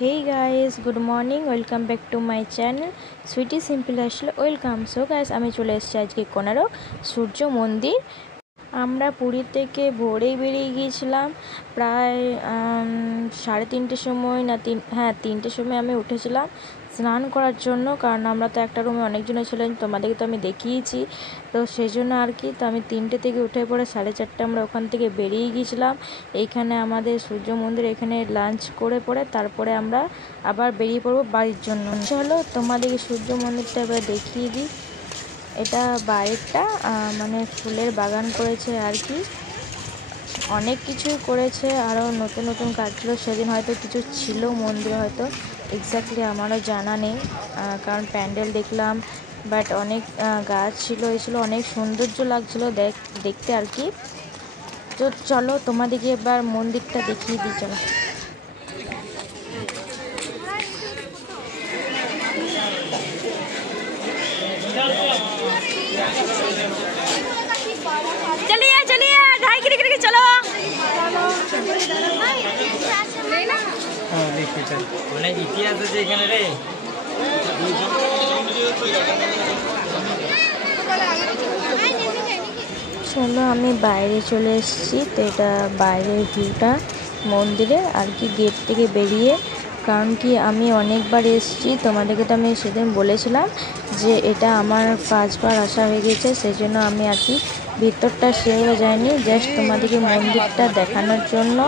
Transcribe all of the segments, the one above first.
Hey guys, good morning. Welcome back to my channel Sweetie Simple আসলে welcome. So guys, আমি চলে এসেছি আজকে কোনারক সূর্য মন্দির। আমরা পুরী থেকে ভোরেই বেরিয়ে গিয়েছিলাম, প্রায় 3:30 সময় না 3টের সময় আমি উঠেছিলাম স্নান করার জন্য, কারণ আমরা তো একটা রুমে অনেকজনে ছিলেন, তোমাদেরকে তো আমি দেখিয়েছি। তো সেই জন্য আর কি, তো আমি 3টে থেকে উঠে পড়ে 4:30 আমরা ওখান থেকে বেরিয়ে গিয়েছিলাম। এইখানে আমাদের সূর্য মন্দির, এখানে লাঞ্চ করে পরে তারপরে আমরা আবার বেরিয়ে পড়বো বাড়ির জন্য। চলো তোমাদেরকে সূর্য মন্দিরটা এবার দেখিয়ে দিই। এটা বাইরেটা মানে ফুলের বাগান করেছে আর কি, অনেক কিছুই করেছে, আরও নতুন নতুন কাজ ছিল। সেদিন হয়তো কিছু ছিল মন্দিরে, হয়তো এক্স্যাক্টলি আমারও জানা নেই, কারণ প্যান্ডেল দেখলাম, বাট অনেক গাছ ছিল, অনেক সৌন্দর্য লাগছিল দেখতে আর কি। তো চলো তোমাদেরকে এবার মন্দিরটা দেখিয়ে দিই, চলো। चलिए चलिए 2.5 किलोमीटर चलो। অনেক ইতিহাস আছে এখানে রে। চলো আমি বাইরে চলে এসেছি। তো এটা বাইরের ভিউটা মন্দিরে আর কি, গেট থেকে বেরিয়ে। কারণ কি, আমি অনেকবার এসেছি, তোমাদেরকে তো আমি সেদিন বলেছিলাম যে এটা আমার 5বার আসা হয়ে গেছে, সেই জন্য আমি আর কি ভিতরটা সেভাবে যাইনি, জাস্ট তোমাদেরকে মন্দিরটা দেখানোর জন্য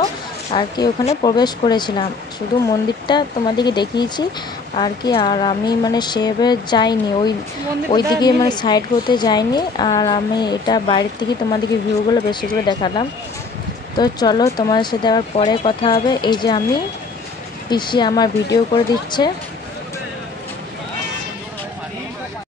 আর কি ওখানে প্রবেশ করেছিলাম, শুধু মন্দিরটা তোমাদেরকে দেখিয়েছি আর কি। আর আমি মানে সেভাবে যাইনি, ওই দিকে মানে সাইড করতে যাইনি। আর আমি এটা বাইরের থেকে তোমাদেরকে ভিউগুলো বেশি করে দেখালাম। তো চলো তোমাদের সাথে আবার পরে কথা হবে। এই যে আমি পিসি আমার ভিডিও করে দিচ্ছে।